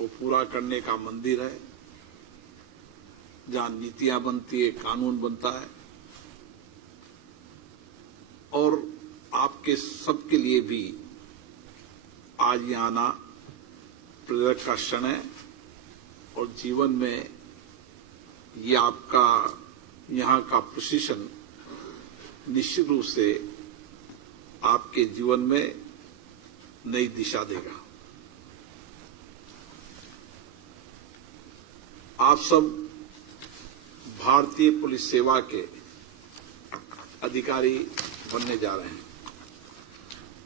वो पूरा करने का मंदिर है, जहां नीतियां बनती है, कानून बनता है और आपके सबके लिए भी आज यहाँ आना प्रेरक का क्षण है और जीवन में ये आपका यहाँ का प्रशिक्षण निश्चित रूप से आपके जीवन में नई दिशा देगा। आप सब भारतीय पुलिस सेवा के अधिकारी बनने जा रहे हैं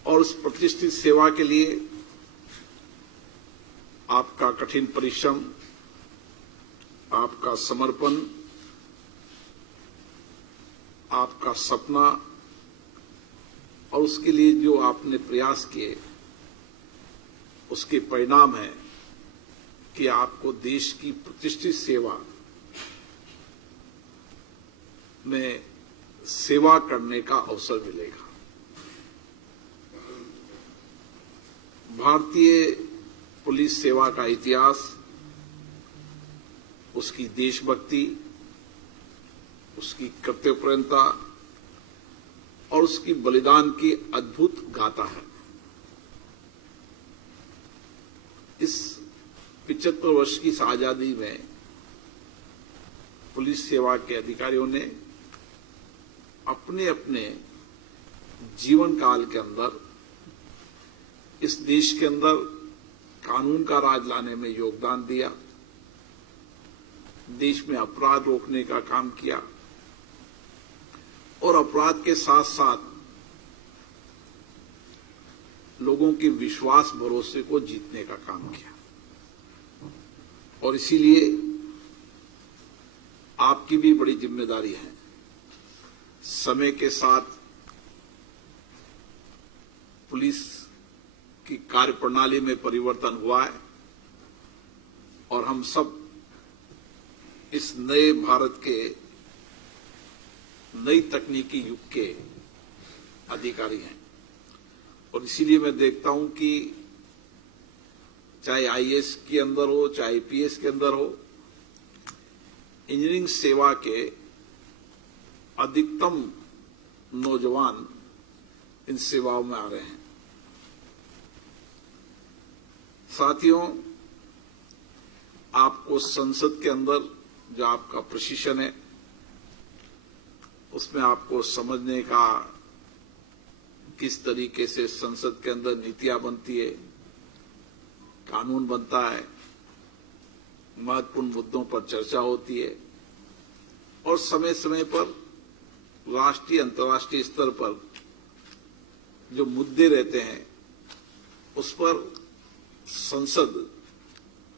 और उस प्रतिष्ठित सेवा के लिए आपका कठिन परिश्रम, आपका समर्पण, आपका सपना और उसके लिए जो आपने प्रयास किए, उसके परिणाम है कि आपको देश की प्रतिष्ठित सेवा में सेवा करने का अवसर मिलेगा। भारतीय पुलिस सेवा का इतिहास, उसकी देशभक्ति, उसकी कर्तव्यपरायणता और उसकी बलिदान की अद्भुत गाथा है। इस 75 वर्ष की आजादी में पुलिस सेवा के अधिकारियों ने अपने अपने जीवन काल के अंदर इस देश के अंदर कानून का राज लाने में योगदान दिया, देश में अपराध रोकने का काम किया और अपराध के साथ साथ लोगों के विश्वास भरोसे को जीतने का काम किया। और इसीलिए आपकी भी बड़ी जिम्मेदारी है। समय के साथ पुलिस की कार्यप्रणाली में परिवर्तन हुआ है और हम सब इस नए भारत के नई तकनीकी युग के अधिकारी हैं और इसीलिए मैं देखता हूं कि चाहे आईएएस के अंदर हो, चाहे आईपीएस के अंदर हो, इंजीनियरिंग सेवा के अधिकतम नौजवान इन सेवाओं में आ रहे हैं। साथियों, आपको संसद के अंदर जो आपका प्रशिक्षण है, उसमें आपको समझने का किस तरीके से संसद के अंदर नीतियां बनती है, कानून बनता है, महत्वपूर्ण मुद्दों पर चर्चा होती है और समय समय पर राष्ट्रीय अंतर्राष्ट्रीय स्तर पर जो मुद्दे रहते हैं उस पर संसद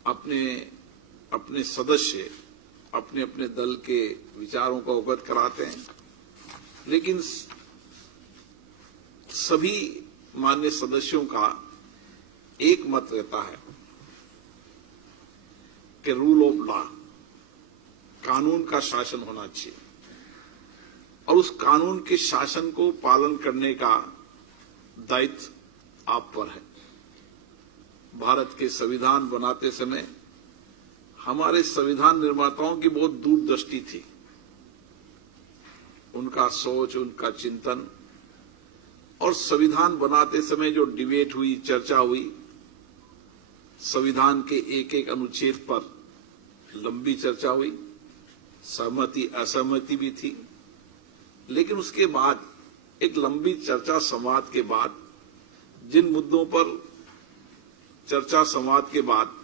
अपने अपने सदस्य अपने अपने दल के विचारों को अवगत कराते हैं, लेकिन सभी मान्य सदस्यों का एक मत रहता है कि रूल ऑफ लॉ, कानून का शासन होना चाहिए और उस कानून के शासन को पालन करने का दायित्व आप पर है। भारत के संविधान बनाते समय हमारे संविधान निर्माताओं की बहुत दूरदृष्टि थी। उनका सोच, उनका चिंतन और संविधान बनाते समय जो डिबेट हुई, चर्चा हुई, संविधान के एक एक अनुच्छेद पर लंबी चर्चा हुई, सहमति असहमति भी थी, लेकिन उसके बाद एक लंबी चर्चा संवाद के बाद जिन मुद्दों पर चर्चा संवाद के बाद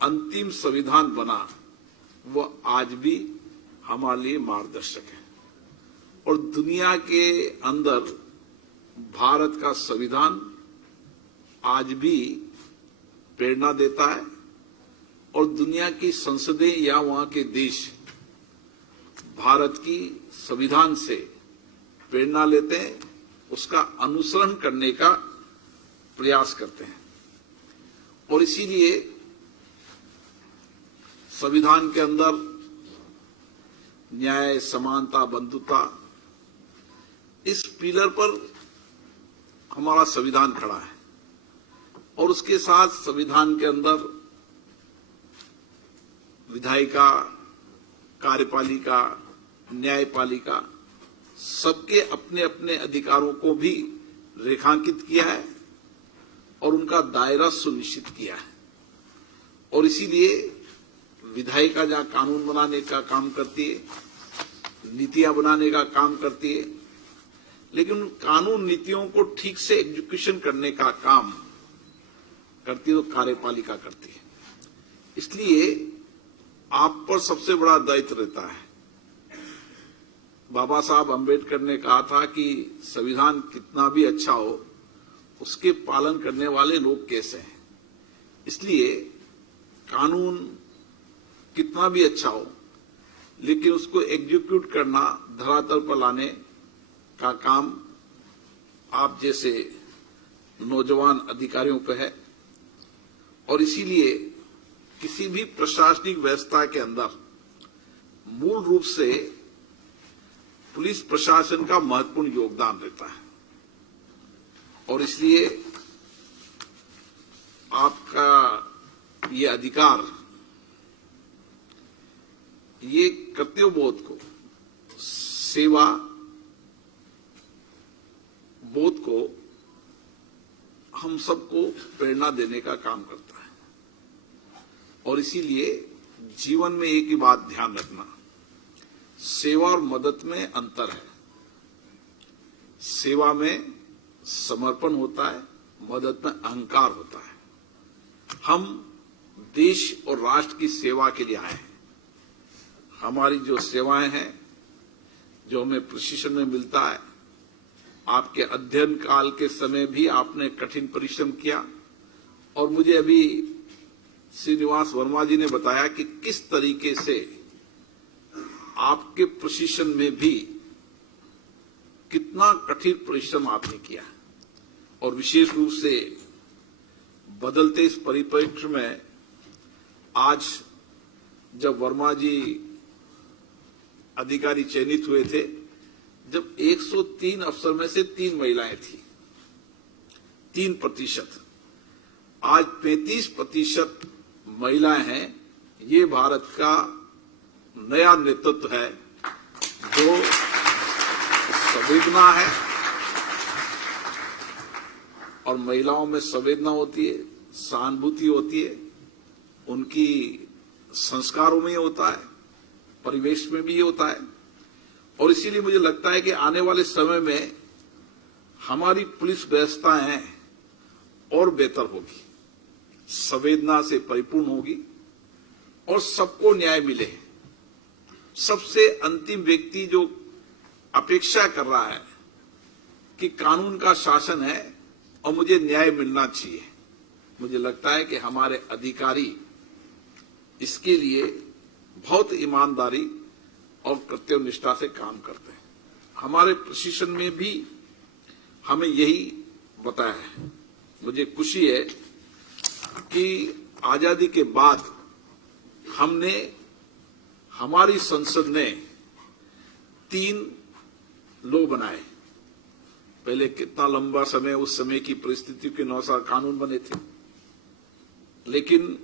अंतिम संविधान बना, वो आज भी हमारे लिए मार्गदर्शक है और दुनिया के अंदर भारत का संविधान आज भी प्रेरणा देता है और दुनिया की संसदें या वहां के देश भारत की संविधान से प्रेरणा लेते हैं, उसका अनुसरण करने का प्रयास करते हैं। और इसीलिए संविधान के अंदर न्याय, समानता, बंधुता, इस पिलर पर हमारा संविधान खड़ा है और उसके साथ संविधान के अंदर विधायिका, कार्यपालिका, न्यायपालिका सबके अपने अपने अधिकारों को भी रेखांकित किया है और उनका दायरा सुनिश्चित किया है। और इसीलिए विधायिका जहां कानून बनाने का काम करती है, नीतियां बनाने का काम करती है, लेकिन उन कानून नीतियों को ठीक से एग्जीक्यूशन करने का काम करती है तो कार्यपालिका करती है। इसलिए आप पर सबसे बड़ा दायित्व रहता है। बाबा साहब अंबेडकर ने कहा था कि संविधान कितना भी अच्छा हो, उसके पालन करने वाले लोग कैसे हैं। इसलिए कानून कितना भी अच्छा हो, लेकिन उसको एग्जीक्यूट करना, धरातल पर लाने का काम आप जैसे नौजवान अधिकारियों पर है। और इसीलिए किसी भी प्रशासनिक व्यवस्था के अंदर मूल रूप से पुलिस प्रशासन का महत्वपूर्ण योगदान रहता है। और इसलिए आपका ये अधिकार, ये कर्तव्यबोध को, सेवा बोध को हम सबको प्रेरणा देने का काम करता है। और इसीलिए जीवन में एक ही बात ध्यान रखना, सेवा और मदद में अंतर है। सेवा में समर्पण होता है, मदद में अहंकार होता है। हम देश और राष्ट्र की सेवा के लिए आए हैं। हमारी जो सेवाएं हैं, जो हमें प्रशिक्षण में मिलता है, आपके अध्ययन काल के समय भी आपने कठिन परिश्रम किया। और मुझे अभी श्रीनिवास वर्मा जी ने बताया कि किस तरीके से आपके प्रशिक्षण में भी कितना कठिन परिश्रम आपने किया। और विशेष रूप से बदलते इस परिप्रेक्ष्य में आज जब वर्मा जी अधिकारी चयनित हुए थे, जब 103 अफसर में से 3 महिलाएं थी, 3%। आज 35% महिलाएं हैं। ये भारत का नया नेतृत्व है जो संवेदना है। और महिलाओं में संवेदना होती है, सहानुभूति होती है, उनकी संस्कारों में ये होता है, परिवेश में भी ये होता है। और इसीलिए मुझे लगता है कि आने वाले समय में हमारी पुलिस व्यवस्थाएं और बेहतर होगी, संवेदना से परिपूर्ण होगी और सबको न्याय मिले। सबसे अंतिम व्यक्ति जो अपेक्षा कर रहा है कि कानून का शासन है और मुझे न्याय मिलना चाहिए, मुझे लगता है कि हमारे अधिकारी इसके लिए बहुत ईमानदारी और कर्तव्य निष्ठा से काम करते हैं। हमारे प्रशिक्षण में भी हमें यही बताया है। मुझे खुशी है कि आजादी के बाद हमारी संसद ने 3 लॉ बनाए। पहले कितना लंबा समय, उस समय की परिस्थिति के अनुसार कानून बने थे, लेकिन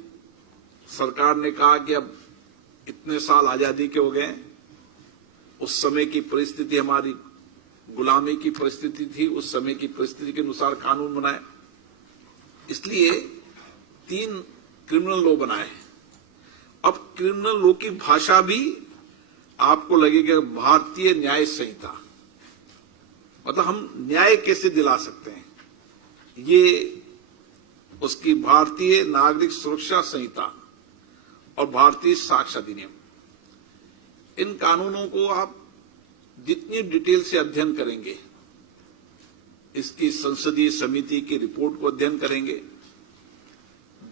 सरकार ने कहा कि अब इतने साल आजादी के हो गए, उस समय की परिस्थिति हमारी गुलामी की परिस्थिति थी, उस समय की परिस्थिति के अनुसार कानून बनाए। इसलिए 3 क्रिमिनल लॉ बनाए। अब क्रिमिनल लॉ की भाषा भी आपको लगेगा भारतीय न्याय संहिता, मतलब हम न्याय कैसे दिला सकते हैं, ये उसकी भारतीय नागरिक सुरक्षा संहिता और भारतीय साक्ष्य अधिनियम। इन कानूनों को आप जितनी डिटेल से अध्ययन करेंगे, इसकी संसदीय समिति की रिपोर्ट को अध्ययन करेंगे,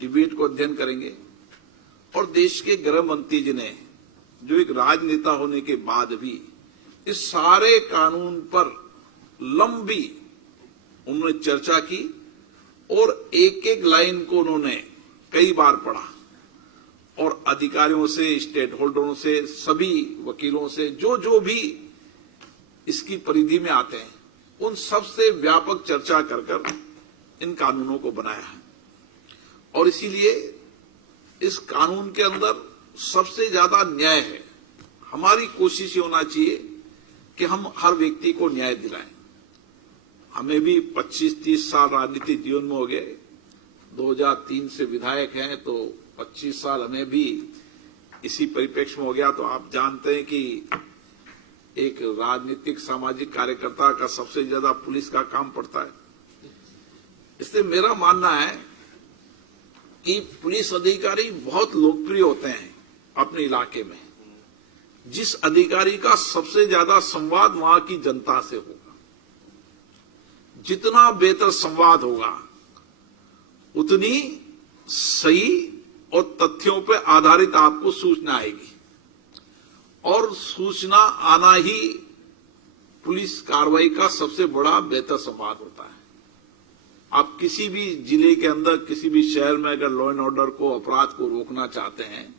डिबेट को अध्ययन करेंगे, और देश के गृह मंत्री जी ने, जो एक राजनेता होने के बाद भी इस सारे कानून पर लंबी उन्होंने चर्चा की और एक एक लाइन को उन्होंने कई बार पढ़ा और अधिकारियों से, स्टेक होल्डरों से, सभी वकीलों से, जो भी इसकी परिधि में आते हैं, उन सब से व्यापक चर्चा कर इन कानूनों को बनाया है। और इसीलिए इस कानून के अंदर सबसे ज्यादा न्याय है। हमारी कोशिश ये होना चाहिए कि हम हर व्यक्ति को न्याय दिलाएं। हमें भी 25-30 साल राजनीतिक जीवन में हो गए, 2003 से विधायक हैं, तो 25 साल हमें भी इसी परिप्रेक्ष्य में हो गया। तो आप जानते हैं कि एक राजनीतिक सामाजिक कार्यकर्ता का सबसे ज्यादा पुलिस का काम पड़ता है। इसलिए मेरा मानना है कि पुलिस अधिकारी बहुत लोकप्रिय होते हैं अपने इलाके में। जिस अधिकारी का सबसे ज्यादा संवाद वहां की जनता से होगा, जितना बेहतर संवाद होगा, उतनी सही और तथ्यों पर आधारित आपको सूचना आएगी। और सूचना आना ही पुलिस कार्रवाई का सबसे बड़ा बेहतर संवाद होता है। आप किसी भी जिले के अंदर, किसी भी शहर में अगर लॉ एंड ऑर्डर को, अपराध को रोकना चाहते हैं,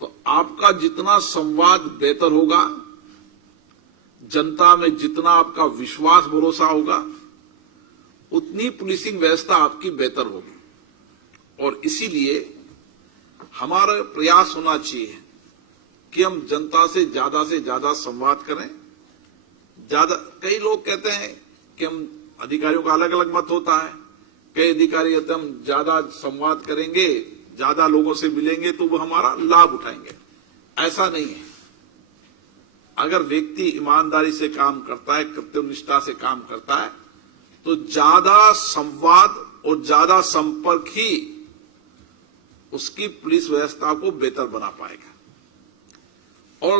तो आपका जितना संवाद बेहतर होगा, जनता में जितना आपका विश्वास भरोसा होगा, उतनी पुलिसिंग व्यवस्था आपकी बेहतर होगी। और इसीलिए हमारा प्रयास होना चाहिए कि हम जनता से ज्यादा संवाद करें। कई लोग कहते हैं कि हम अधिकारियों का अलग अलग मत होता है। कई अधिकारी कहते हैं हम ज्यादा संवाद करेंगे, ज्यादा लोगों से मिलेंगे तो वो हमारा लाभ उठाएंगे। ऐसा नहीं है। अगर व्यक्ति ईमानदारी से काम करता है, कर्तव्यनिष्ठा से काम करता है, तो ज्यादा संवाद और ज्यादा संपर्क ही उसकी पुलिस व्यवस्था को बेहतर बना पाएगा। और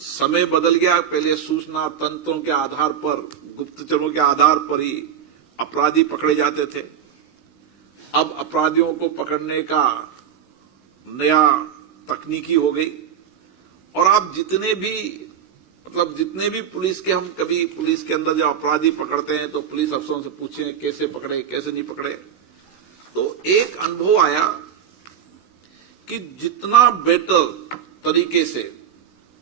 समय बदल गया। पहले सूचना तंत्रों के आधार पर, गुप्तचरों के आधार पर ही अपराधी पकड़े जाते थे। अब अपराधियों को पकड़ने का नया तकनीकी हो गई। और आप जितने भी पुलिस के, हम कभी पुलिस के अंदर जब अपराधी पकड़ते हैं तो पुलिस अफसरों से पूछें कैसे पकड़े, कैसे नहीं पकड़े, तो एक अनुभव आया कि जितना बेटर तरीके से,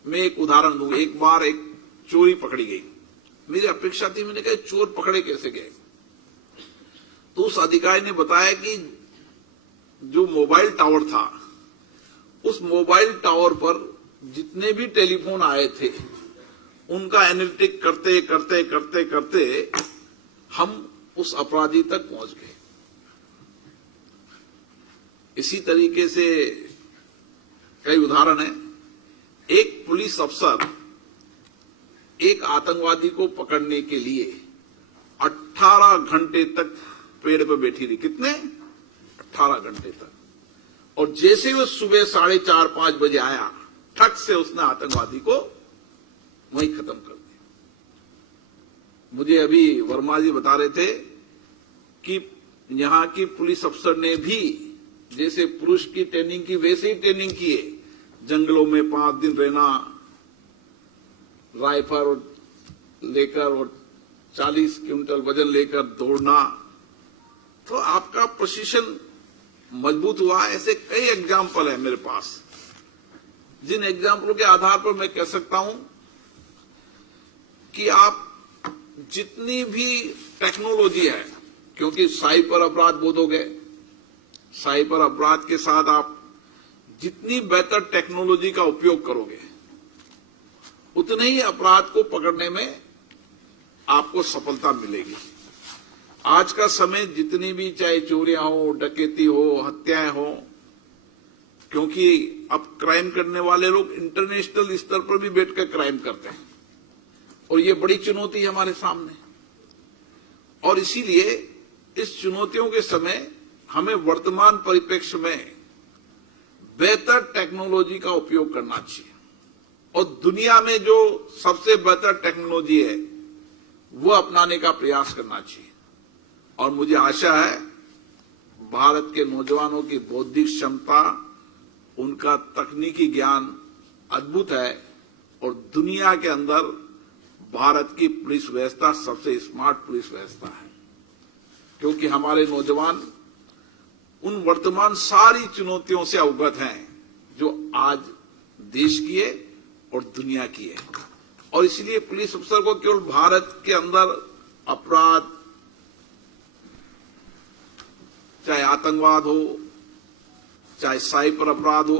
मैं एक उदाहरण दूं। एक बार एक चोरी पकड़ी गई। मेरी अपेक्षा थी, मैंने कहा चोर पकड़े कैसे गए। तो उस अधिकारी ने बताया कि जो मोबाइल टावर था, उस मोबाइल टावर पर जितने भी टेलीफोन आए थे, उनका एनालिटिक करते करते करते करते हम उस अपराधी तक पहुंच गए। इसी तरीके से कई उदाहरण हैं। एक पुलिस अफसर एक आतंकवादी को पकड़ने के लिए 18 घंटे तक पेड़ पर बैठी रही। कितने? 18 घंटे तक। और जैसे ही वो सुबह 4:30-5 बजे आया, ठक से उसने आतंकवादी को वहीं खत्म कर दिया। मुझे अभी वर्मा जी बता रहे थे कि यहां की पुलिस अफसर ने भी जैसे पुरुष की ट्रेनिंग की, वैसे ही ट्रेनिंग की है। जंगलों में 5 दिन रहना, राइफल लेकर और 40 क्विंटल वजन लेकर दौड़ना, तो आपका प्रशिक्षण मजबूत हुआ। ऐसे कई एग्जाम्पल है मेरे पास, जिन एग्जाम्पलों के आधार पर मैं कह सकता हूं कि आप जितनी भी टेक्नोलॉजी है, क्योंकि साइबर अपराध बहुत हो गए, साइबर अपराध के साथ आप जितनी बेहतर टेक्नोलॉजी का उपयोग करोगे, उतने ही अपराध को पकड़ने में आपको सफलता मिलेगी। आज का समय जितनी भी, चाहे चोरियां हो, डकैती हो, हत्याएं हो, क्योंकि अब क्राइम करने वाले लोग इंटरनेशनल स्तर पर भी बैठकर क्राइम करते हैं, और ये बड़ी चुनौती है हमारे सामने। और इसीलिए इस चुनौतियों के समय हमें वर्तमान परिप्रेक्ष्य में बेहतर टेक्नोलॉजी का उपयोग करना चाहिए। और दुनिया में जो सबसे बेहतर टेक्नोलॉजी है, वो अपनाने का प्रयास करना चाहिए। और मुझे आशा है भारत के नौजवानों की बौद्धिक क्षमता, उनका तकनीकी ज्ञान अद्भुत है, और दुनिया के अंदर भारत की पुलिस व्यवस्था सबसे स्मार्ट पुलिस व्यवस्था है। क्योंकि हमारे नौजवान उन वर्तमान सारी चुनौतियों से अवगत हैं जो आज देश की है और दुनिया की है। और इसलिए पुलिस अफसर को केवल भारत के अंदर अपराध, चाहे आतंकवाद हो, चाहे साइबर अपराध हो,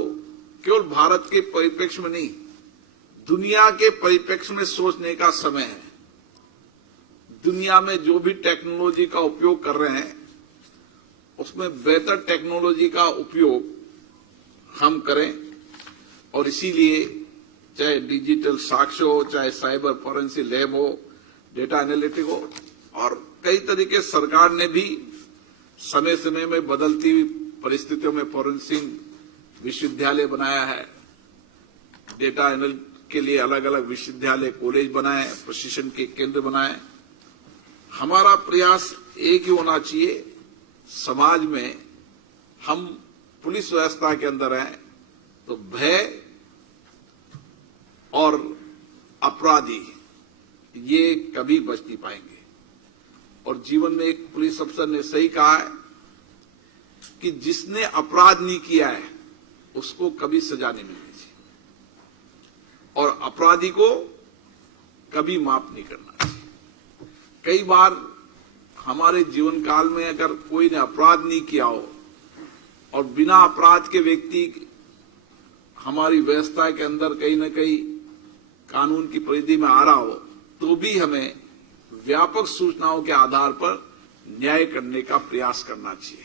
केवल भारत के परिप्रेक्ष्य में नहीं, दुनिया के परिप्रेक्ष्य में सोचने का समय है। दुनिया में जो भी टेक्नोलॉजी का उपयोग कर रहे हैं, उसमें बेहतर टेक्नोलॉजी का उपयोग हम करें। और इसीलिए चाहे डिजिटल साक्ष्य हो, चाहे साइबर फॉरेंसिक लैब हो, डेटा एनालिटिक हो, और कई तरीके सरकार ने भी समय समय में बदलती हुई परिस्थितियों में फॉरेंसिक विश्वविद्यालय बनाया है। डेटा एनालिटिक के लिए अलग अलग विश्वविद्यालय, कॉलेज बनाए, प्रशिक्षण के केंद्र बनाए। हमारा प्रयास एक ही होना चाहिए, समाज में हम पुलिस व्यवस्था के अंदर हैं तो भय और अपराधी ये कभी बच नहीं पाएंगे। और जीवन में एक पुलिस अफसर ने सही कहा है कि जिसने अपराध नहीं किया है उसको कभी सजा नहीं मिलनी चाहिए, और अपराधी को कभी माफ नहीं करना चाहिए। कई बार हमारे जीवन काल में अगर कोई ने अपराध नहीं किया हो और बिना अपराध के व्यक्ति हमारी व्यवस्था के अंदर कहीं न कहीं कानून की परिधि में आ रहा हो, तो भी हमें व्यापक सूचनाओं के आधार पर न्याय करने का प्रयास करना चाहिए।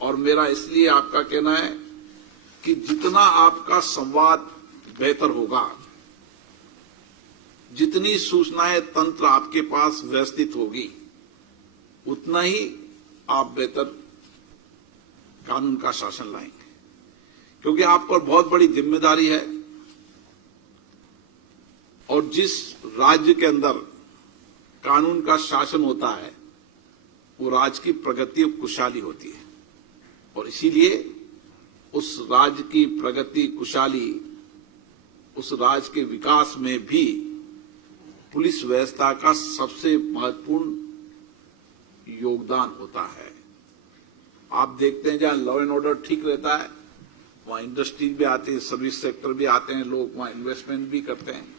और मेरा इसलिए आपका कहना है कि जितना आपका संवाद बेहतर होगा, जितनी सूचनाएं तंत्र आपके पास व्यवस्थित होगी, उतना ही आप बेहतर कानून का शासन लाएंगे। क्योंकि आप पर बहुत बड़ी जिम्मेदारी है, और जिस राज्य के अंदर कानून का शासन होता है वो राज्य की प्रगति और खुशहाली होती है। और इसीलिए उस राज्य की प्रगति, खुशहाली, उस राज्य के विकास में भी पुलिस व्यवस्था का सबसे महत्वपूर्ण योगदान होता है। आप देखते हैं जहां लॉ एंड ऑर्डर ठीक रहता है वहां इंडस्ट्रीज भी आते हैं, सर्विस सेक्टर भी आते हैं, लोग वहां इन्वेस्टमेंट भी करते हैं।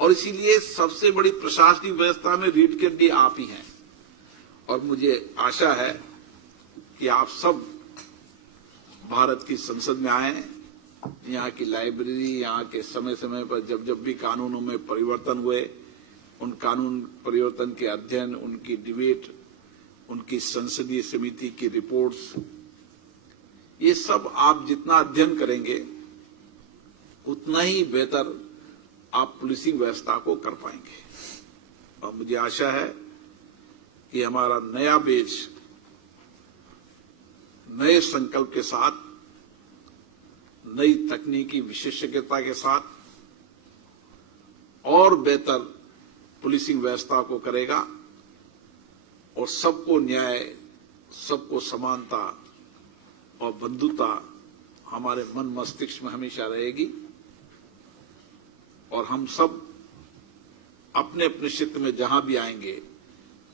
और इसीलिए सबसे बड़ी प्रशासनिक व्यवस्था में रीढ़ की हड्डी आप ही हैं। और मुझे आशा है कि आप सब भारत की संसद में आए, यहाँ की लाइब्रेरी, यहाँ के समय समय पर जब जब भी कानूनों में परिवर्तन हुए, उन कानून परिवर्तन के अध्ययन, उनकी डिबेट, उनकी संसदीय समिति की रिपोर्ट्स, ये सब आप जितना अध्ययन करेंगे उतना ही बेहतर आप पुलिसिंग व्यवस्था को कर पाएंगे। और मुझे आशा है कि हमारा नया बैच नए संकल्प के साथ, नई तकनीकी विशेषज्ञता के साथ और बेहतर पुलिसिंग व्यवस्था को करेगा, और सबको न्याय, सबको समानता और बंधुता हमारे मन मस्तिष्क में हमेशा रहेगी। और हम सब अपने अपने क्षेत्र में जहां भी आएंगे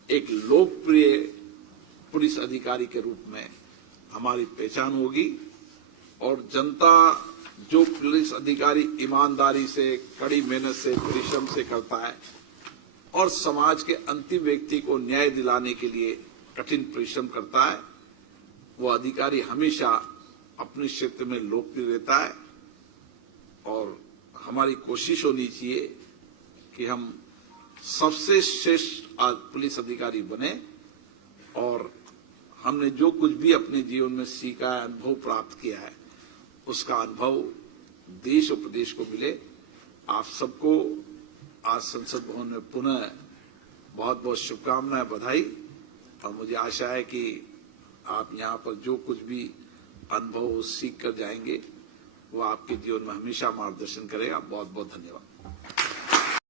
एक लोकप्रिय पुलिस अधिकारी के रूप में हमारी पहचान होगी। और जनता जो पुलिस अधिकारी ईमानदारी से, कड़ी मेहनत से, परिश्रम से करता है और समाज के अंतिम व्यक्ति को न्याय दिलाने के लिए कठिन परिश्रम करता है, वो अधिकारी हमेशा अपने क्षेत्र में लोकप्रिय रहता है। और हमारी कोशिश होनी चाहिए कि हम सबसे श्रेष्ठ पुलिस अधिकारी बने, और हमने जो कुछ भी अपने जीवन में सीखा है, अनुभव प्राप्त किया है, उसका अनुभव देश और प्रदेश को मिले। आप सबको आज संसद भवन में पुनः बहुत बहुत शुभकामनाएं, बधाई। और मुझे आशा है कि आप यहाँ पर जो कुछ भी अनुभव सीख कर जाएंगे वो आपके जीवन में हमेशा मार्गदर्शन करेगा। बहुत बहुत धन्यवाद।